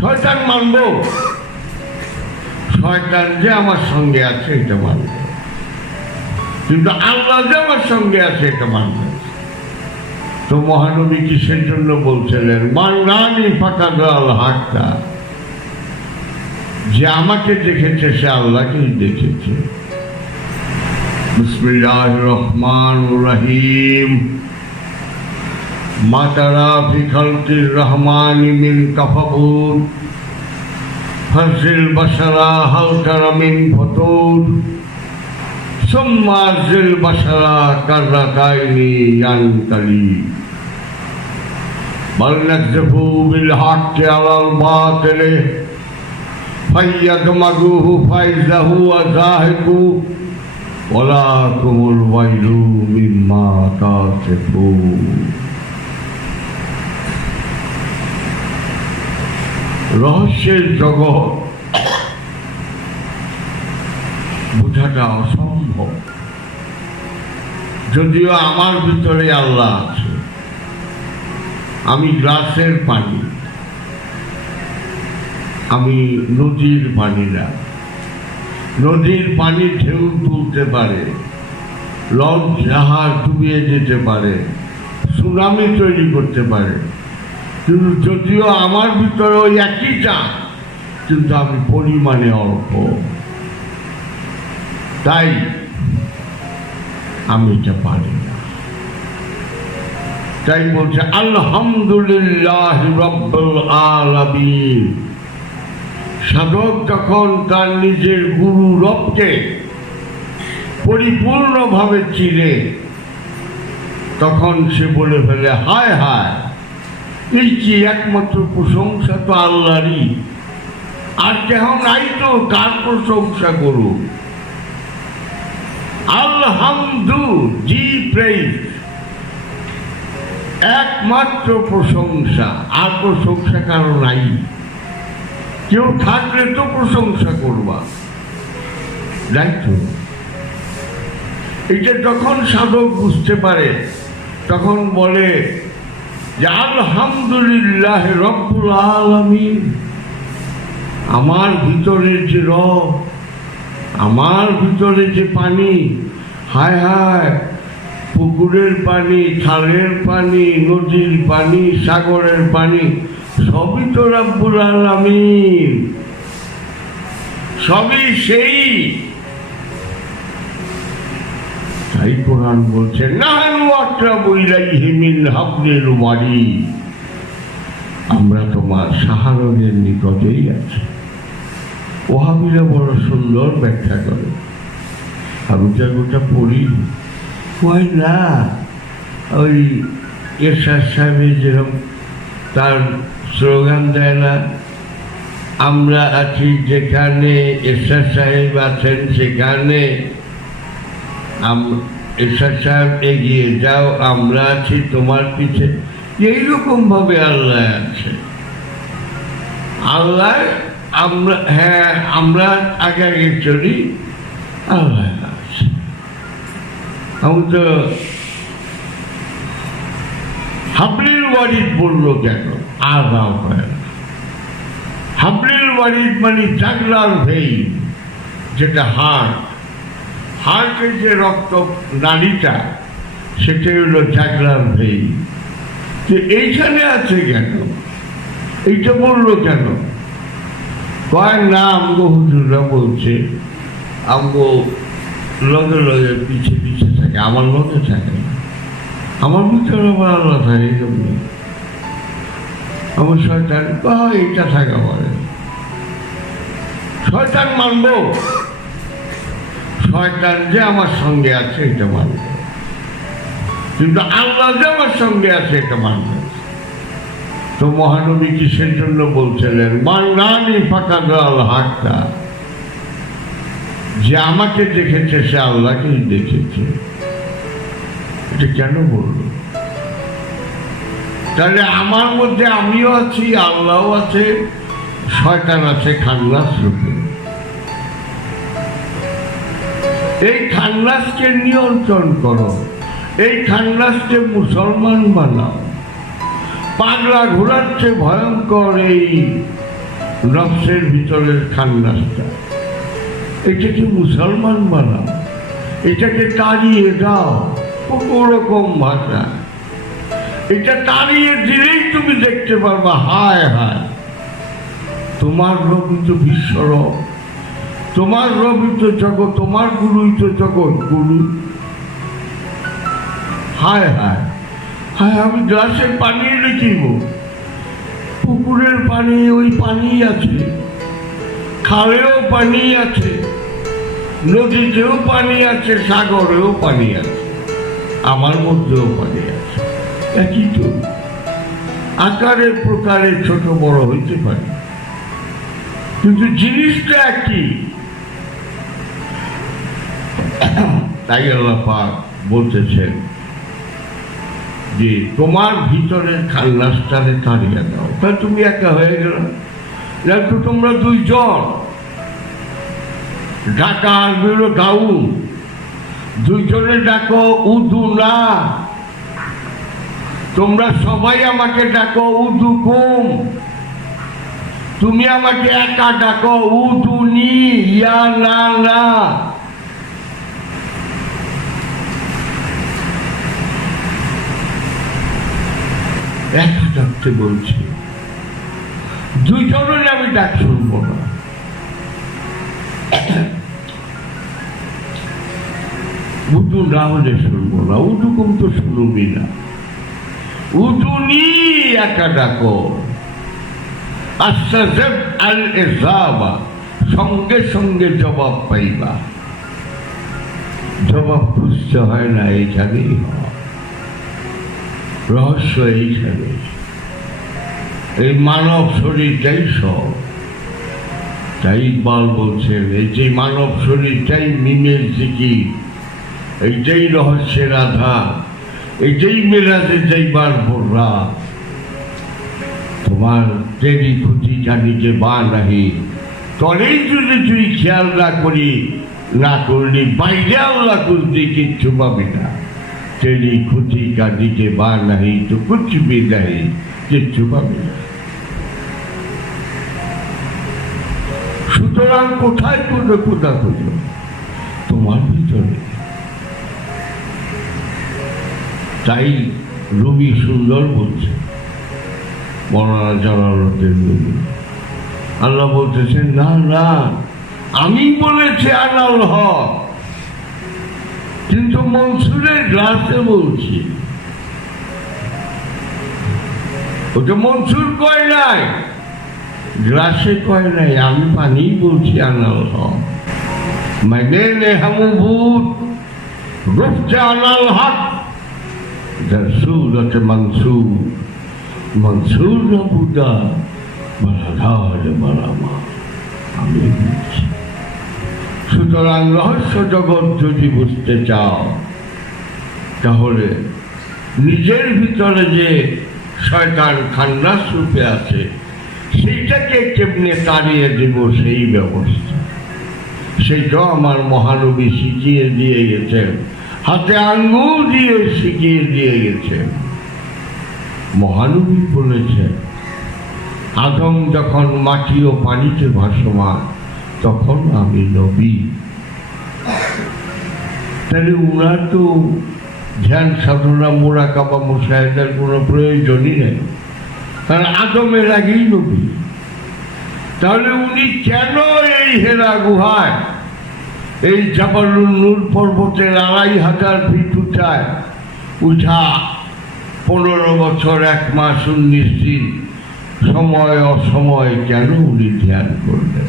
শয়তান মানব? শয়তান যে আমার সঙ্গে আছে, এটা মানব। কিন্তু আল্লাহ যে আমার সঙ্গে আছে, এটা মানব। তো মহানবী কিসের জন্য বলছিলেন, মান্নানি ফাঁকা দল হাটটা যে আমাকে দেখেছে, সে আল্লাহকেই দেখেছে। রহমান রহিম। ما ترى في خلق الرحمن من تفاوت فرز البشر هل ترى من فتور ثم أرز البشر كرتين ينتلي بل نكذب بالحق على الباطل فيدمغه فإذا هو زاهق ولكم الويل مما تصفون রহস্যের জগৎ বোঝাটা অসম্ভব। যদিও আমার ভিতরে আল্লাহ আছে, আমি গ্লাসের পানি, আমি নদীর পানি না নদীর পানি ঢেউ তুলতে পারে, লঞ্চ জাহাজ ডুবিয়ে যেতে পারে, সুনামি তৈরি করতে পারে। কিন্তু যদিও আমার ভিতরে ওই একই কিন্তু আমি পরিমাণে অল্প। তাই আমি এটা পারি না। তাই বলছে, আলহামদুলিল্লাহ রব্বুল আলামিন। সাধক যখন তার নিজের গুরু রবকে পরিপূর্ণভাবে চিনে। তখন সে বলে ফেলে, হায় হায় এই কি একমাত্র প্রশংসা তো আল্লাহরই। আর কেহ নাই তো কার প্রশংসা করু? আলহামদু জি প্রেস একমাত্র প্রশংসা, আর প্রশংসা কারও নাই। কেউ থাকলে তো প্রশংসা করবা। যাই তো। এটা যখন সাধক বুঝতে পারে, তখন বলে আলহামদুলিল্লাহ রব্বুল আলামিন আমার ভিতরে যে রব, আমার ভিতরে যে পানি, হায় হায়, পুকুরের পানি, খালের পানি, নদীর পানি, সাগরের পানি, সবই তো রব্বুল আলামিন। সবই সেই। তাই কোরআন বলছে নাহানু আমরা তোমার সাহারণের নিকটেই আছি। ওহাবিরা বড় সুন্দর ব্যাখ্যা করে। আমি গোটা পড়ি কয় না, ওই এরশাদ সাহেবের যেরকম তার স্লোগান দেয় না, আমরা আছি যেখানে এরশাদ সাহেব আছেন সেখানে আম- এরশাদ সাহেব, এগিয়ে যাও, আমরা আছি তোমার পিছে। এইরকম ভাবে আল্লাহ আছে। আল্লাহ, আমরা হ্যাঁ আমরা আগে আগে চলি, আল্লাহ আছে। আমি তো হাবলির ওয়ারিদ বলল কেন? আর রাও হয়। হাবলির ওয়ারিদ মানে জাগলার ভেই, যেটা হাড়। হার্টের যে রক্ত নালীটা, সেটাই হলো জাগলার ভেই। যে এইখানে আছে কেন? এইটা বলল কেন? কয়েক না, আমগো হুজুররা বলছে, আমগো লগে লগে পিছে পিছে থাকে, আমার লগে থাকে। আমার ভিতরে আবার আল্লাহ থাকে এই জন্য আমার শয়তান, কয়, এটা থাকা পারে। শয়তান মানবো? শয়তান যে আমার সঙ্গে আছে, এটা মানব। কিন্তু আল্লাহ যে আমার সঙ্গে আছে, এটা মানব। তো মহানবী কিসের জন্য বলছিলেন, মান্নানি ফাঁকা দল হাটটা যে আমাকে দেখেছে, সে আল্লাহকেই দেখেছে। এটা কেন বলল? তাহলে আমার মধ্যে আমিও আছি, আল্লাহও আছে, শয়তান আছে খান্নাস রূপে। এই খান্নাসকে নিয়ন্ত্রণ করো। এই খান্নাসকে মুসলমান বানাও। পাগলা ঘোরাচ্ছে ভয়ঙ্কর এই নফসের ভিতরের খান্নাসটা এটাকে মুসলমান বানাও। এটাকে তাড়িয়ে দাও। রকম ভাষা। এটা তাড়িয়ে দিলেই তুমি দেখতে পারবা, হায় হায়। তোমার রবি তো বিশ্বরব তোমার রবি তো জগৎ, তোমার গুরুই তো জগৎ, গুরু। হায় হায়। হায়, আমি গ্লাসে পানি কিনব পুকুরের পানি, ওই পানি আছে। খালেও পানি আছে। নদীতেও পানি আছে, সাগরেও পানি আছে। আমার মধ্যেও পানি আছে। একই তো। আকারে প্রকারে ছোট বড় হইতে পারে। কিন্তু জিনিসটা একই। তাই আল্লাহ পাক বলতেছেন যে তোমার ভিতরে খাল্লাসটারে তাড়িয়ে দাও। তা তুমি একা হয়ে গেল? তো তোমরা দুইজন, ডাকা আসবে হলো গাউন। দুইজনে ডাকো, উদু না। তোমরা সবাই আমাকে ডাকো, উদু কুম। তুমি আমাকে একা ডাকো, উদু নি, ইয়া না না। একা বলছি, দুইজনের আমি ডাক শুনব না। উদু না হলে শুনব না উদু কম তো শুনবি না। উদু নি একা ডাকো। সঙ্গে সঙ্গে জবাব পাইবা। জবাব খুঁজতে হয় না, এইখানেই হয়। রহস্য এইখানে। এই মানব শরীরটাই সব। তাই ইকবাল বলছেন, এই যে মানব শরীরটাই মিমের জিকির, এইটাই রহস্যের আধার, এইটাই মেলাতে যাইবার ভোররা তোমার তেরি খুঁটি জানিকে বা নাহি, তলেই যদি তুই খেয়াল না করি, না করলি বাইরে আল্লাহ করতে কিচ্ছু পাবি না। তেরি খুঁটি কাঁদিকে বা নাহি তো কুচ্ছু বি নাহি কিচ্ছু পাবি না সুতরাং কোথায় কোনো কোথা খুঁজো তোমার ভিতরে তাই রবি সুন্দর বলছে মরানা জালালতের রবি আল্লাহ বলতেছেন না না আমি বলেছি আনাল হক কিন্তু মনসুরের গ্লাসে বলছি। ওটা মনসুর কয় নাই? গ্লাসে কয় নাই? আমি পানি বলছি, আনাল হক। মানে নেহামু ভূত আনাল হক। মনসুর। না বুদা মারাধার মারামা আমি বলছি। সুতরাং রহস্য জগৎ যদি বুঝতে চাও, তাহলে নিজের ভিতরে যে শয়তান খান্নাস রূপে আছে, সেইটাকে কেমনে তাড়িয়ে দেব সেই ব্যবস্থা? সেইটাও আমার মহানবী শিখিয়ে দিয়ে গেছেন, হাতে আঙ্গুল দিয়ে শিখিয়ে দিয়ে গেছেন। মহানবী বলেছেন, আদম যখন মাটি ও পানিতে ভাসমান তখন আমি নবী। তাহলে উনার তো ধ্যান সাধনা মোড়া কাবা মুসাহেদার কোনো প্রয়োজনই নেই। কারণ আদমের আগেই নবী। তাহলে উনি কেন এই হেরা গুহায়, এই জাবালুল নূর পর্বতের আড়াই হাজার ফিট উঠায় উঠা পনেরো বছর এক মাস উনিশ দিন সময় অসময় কেন উনি ধ্যান করলেন?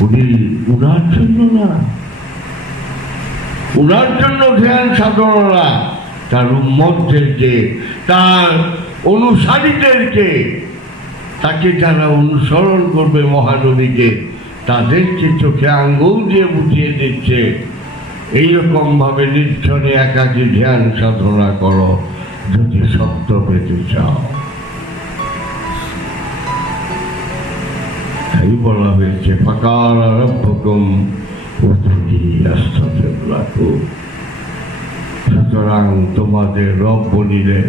উনি উনার জন্য না। উনার জন্য ধ্যান সাধনা তার উম্মতদেরকে তার অনুসারীদেরকে, তাকে যারা অনুসরণ করবে মহানবীকে, তাদেরকে চোখে আঙ্গুল দিয়ে বুঝিয়ে দিচ্ছে। এইরকম ভাবে নির্জনে একাকি ধ্যান সাধনা করো, যদি সত্য পেতে চাও। তাই বলা হয়েছে ফাকার আরব্যকম সুতরাং তোমাদের রব বলিলেন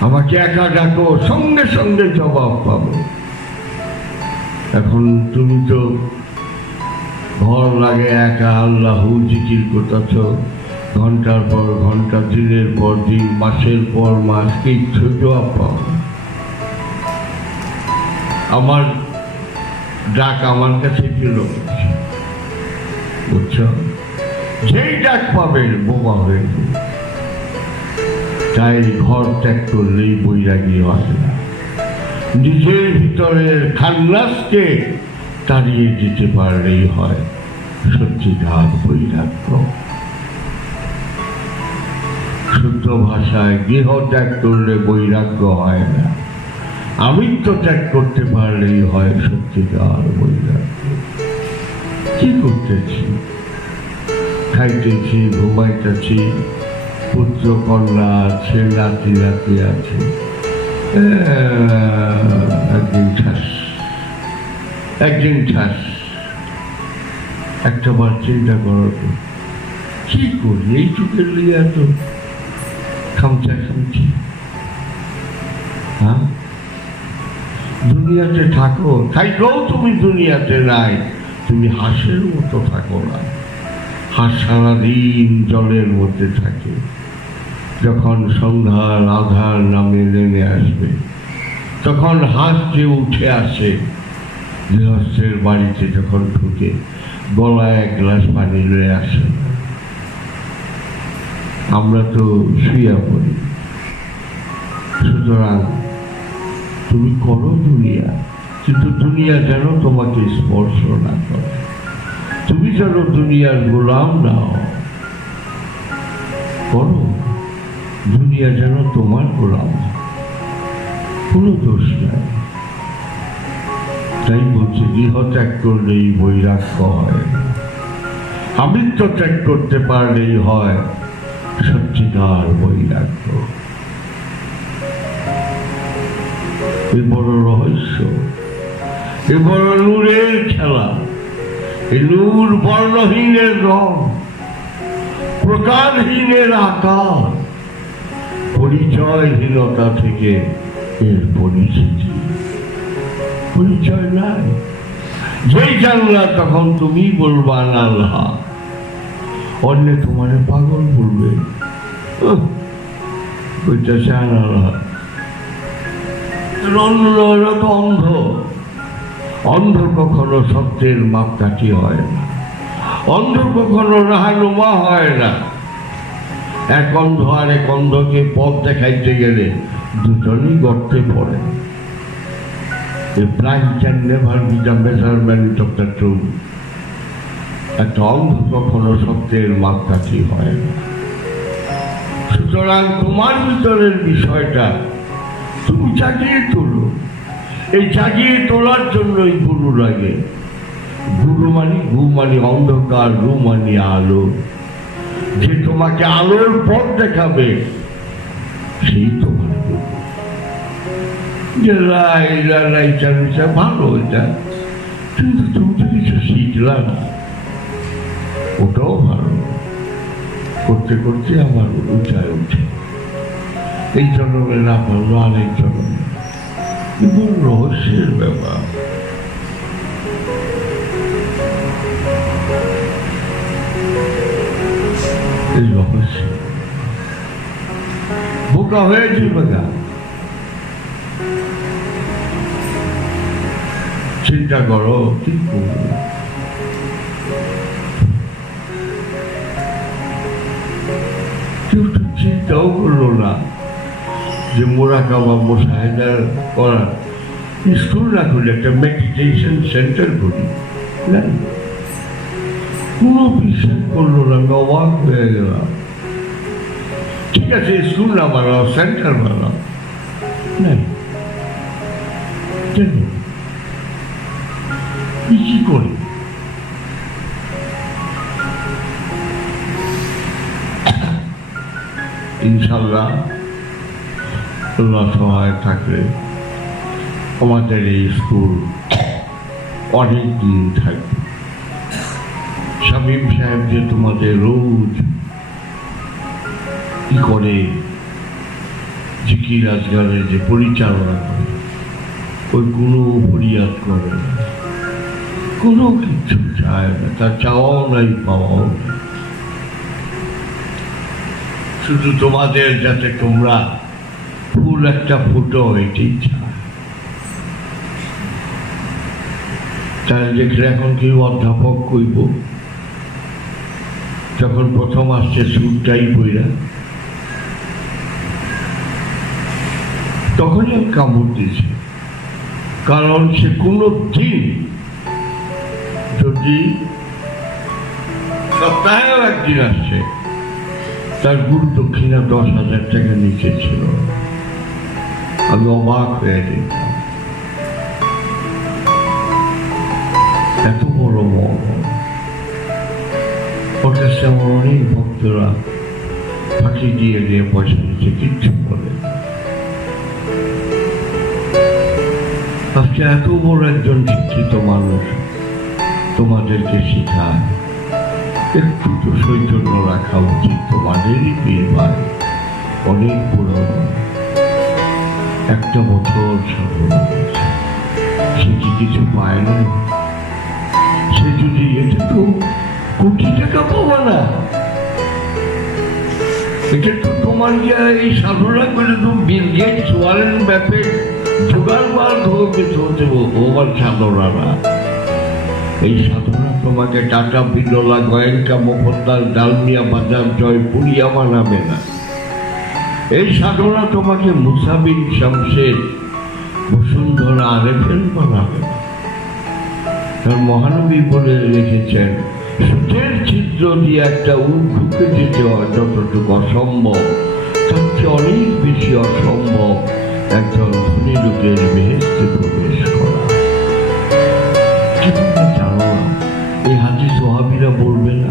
আমাকে একা ডাকো সঙ্গে সঙ্গে জবাব পাবো এখন তুমি তো ঘর লাগে একা আল্লাহ জিকির করতেছ। ঘণ্টার পর ঘণ্টা, দিনের পর দিন, মাসের পর মাস কিচ্ছু জবাব পাও আমার ডাক আমার কাছে ছিল বুঝছ? যেই ডাক পাবেন বোমা হয়ে তাই ঘর ত্যাগ করলেই বৈরাগী হয় না। নিজের ভিতরের খান্নাসকে তাড়িয়ে দিতে পারলেই হয় সত্যি সত্যিকার বৈরাগ্য। শুদ্ধ ভাষায় গৃহ ত্যাগ করলে বৈরাগ্য হয় না। আমিত্ব ত্যাগ করতে পারলেই হয় সত্যিকার বৈরাগ্য কি করতেছি? খাইতেছি, ঘুমাইতেছি, পুত্র, কন্যা আছে, নাতি নাতি আছে। একদিন ঠাস একদিন ঠাস। একটা বার চিন্তা করো তো, কি করি? এই চুকের লিয়া তো খামচা খামচি। হ্যাঁ? দুনিয়াতে থাকো থাকলেও তুমি দুনিয়াতে নাই। তুমি হাঁসের মতো থাকো না। হাঁস সারাদিন জলের মধ্যে থাকে। যখন সন্ধ্যার আধার নামে নেমে আসবে, তখন হাঁস যে উঠে আসে, গৃহস্থের বাড়িতে যখন ঢুকে, গলায় এক গ্লাস পানি লয়ে আসে। আমরা তো শুইয়া পড়ি। সুতরাং তুমি করো দুনিয়া, কিন্তু দুনিয়া যেন তোমাকে স্পর্শ না করে। তুমি যেন দুনিয়ার গোলাম না। করো। দুনিয়া যেন তোমার গোলাম। কোনো দোষ নাই। তাই বলছে, গৃহ ত্যাগ করলেই বৈরাগ্য হয়। আমিত্ব ত্যাগ করতে পারলেই হয় সত্যিকার বৈরাগ্য। এ বড় রহস্য, এ বড় নূরের খেলা, এ নূর বর্ণহীনের রং, প্রকারহীনের আকার, পরিচয়হীনতা থেকে এর পরিচিতি। পরিচয় নাই। যেই জানলা তখন তুমি বলবা আল্লাহ অন্য তোমারে পাগল বলবে। ওইটা কইতেছে আল্লাহ অন্য অন্ধ অন্ধ কখনো সত্যের মাপকাঠি হয় না। অন্ধ কখনো রাহানুমা হয় না। এক অন্ধ আর এক অন্ধকে পথ দেখাইতে গেলে দুজনই গর্তে পড়ে। blind can never be the measurement of the truth. একটা অন্ধ কখনো সত্যের মাপকাঠি হয় সুতরাং তোমার ভিতরের বিষয়টা তুমি জাগিয়ে তোলো। এই জাগিয়ে তোলার জন্যই গুরু লাগে। গুরু মানে গু মানে অন্ধকার গু মানে আলো। যে তোমাকে আলোর পথ দেখাবে, সেই তোমার যে ভালো এটা। কিন্তু তুমি তো কিছু শিখলা না। ওটাও ভালো। করতে করতে আমার উঁচায় উঠে। এই জন্মে না পারল আরেক জন্মে কিন্তু রহস্যের ব্যাপার। এই রহস্য। বোকা হয়ে যাবে না চিন্তা করো, কি চিন্তাও করল না। যে মোরাকাবা মোশাহেদার করা স্কুল না খুলে একটা মেডিটেশন সেন্টার করি। কোনো বিশ্বাস করল না, আমি অবাক হয়ে গেলাম। ঠিক আছে, স্কুল না বানাও সেন্টার বানাও। কি করে? ইনশাল্লাহ আল্লাহ সহায় থাকলে আমাদের এই স্কুল অনেক দিন থাকবে। শামীম সাহেব যে তোমাদের রোজ কি করে জিকির আজগারের যে পরিচালনা করে, ওই কোনো ফরিয়াদ করে না। কোনো কিছু চায় না, তার চাওয়াও নাই, পাওয়াও নাই। শুধু তোমাদের যাতে তোমরা ফুল একটা ফুটো চায় তারা দেখলে এখন কেউ অধ্যাপক কইব? যখন প্রথম আসছে সুরটাই বইরা। তখনই আমি কামড় দিয়েছি। কারণ সে কোনো দিন যদি সপ্তাহেও একদিন আসছে তার গুরু দক্ষিণা দশ হাজার টাকা নিচে ছিল। আমি অবাক হয়ে যেতাম এত বড় মন অনেক ভক্তরা ফাঁকি দিয়ে দিয়ে পয়সা নিচ্ছে, কিচ্ছু না। আজকে এত বড় একজন শিক্ষিত মানুষ তোমাদেরকে শিখায়, একটু তো সৌজন্য রাখা উচিত তোমাদেরই ভাই অনেক পুরনো একটা বছর সে কি কিছু পায় না সে যদি এটা কোটি টাকা পাবো না, এটা তো তোমার গিয়া এই সাধনা করে তো বিল গেটস ওয়ারেন ব্যাপে জোগাড় বার ধোকে চলতে সাধনা এই সাধনা তোমাকে টাটা বিরলা গোয়েঙ্কা মোহনদাস, ডালমিয়া বাজার জয়পুরিয়া বানাবে না। এই সাধনা তোমাকে মুসাবিন শামশেদ বসুন্ধরা আরেফেন বানাবে। না তার মহানবী বলে রেখেছেন, সুখের ছিদ্র দিয়ে একটা উট ঢুকে যেতে হয় যতটুকু অসম্ভব, তার চেয়ে অনেক বেশি অসম্ভব একজন ধনী লোকের বেহেস্তে প্রবেশ করা। কি জানো, এই হাজি সোহাবিরা বলবে না?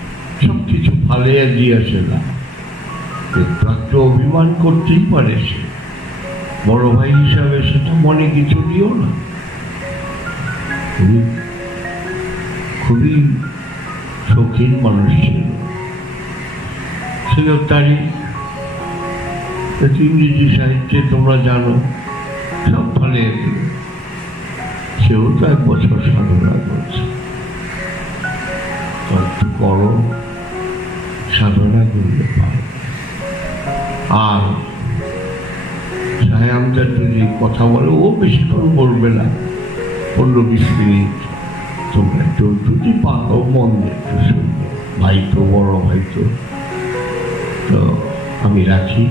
সব কিছু ফালিয়ে দিয়েছে না। একটু অভিমান করতেই পারে সে। বড় ভাই হিসাবে সেটা মনে কিছু দিও না। খুবই শৌখিন মানুষ ছিল। ছিল তারই ইংরেজি সাহিত্যে তোমরা জানো, সব ফলে সেও তো এক বছর সাধনা করছে। করো। সাধনা করলে পায় আর সাহেবদের যদি কথা বলে, ও বেশিক্ষণ বলবে না। পনেরো বিশ মিনিট তোমরা একটু যদি পারো মন একটু শুনবে। ভাই তো বড়, ভাই তো তো আমি রাখি।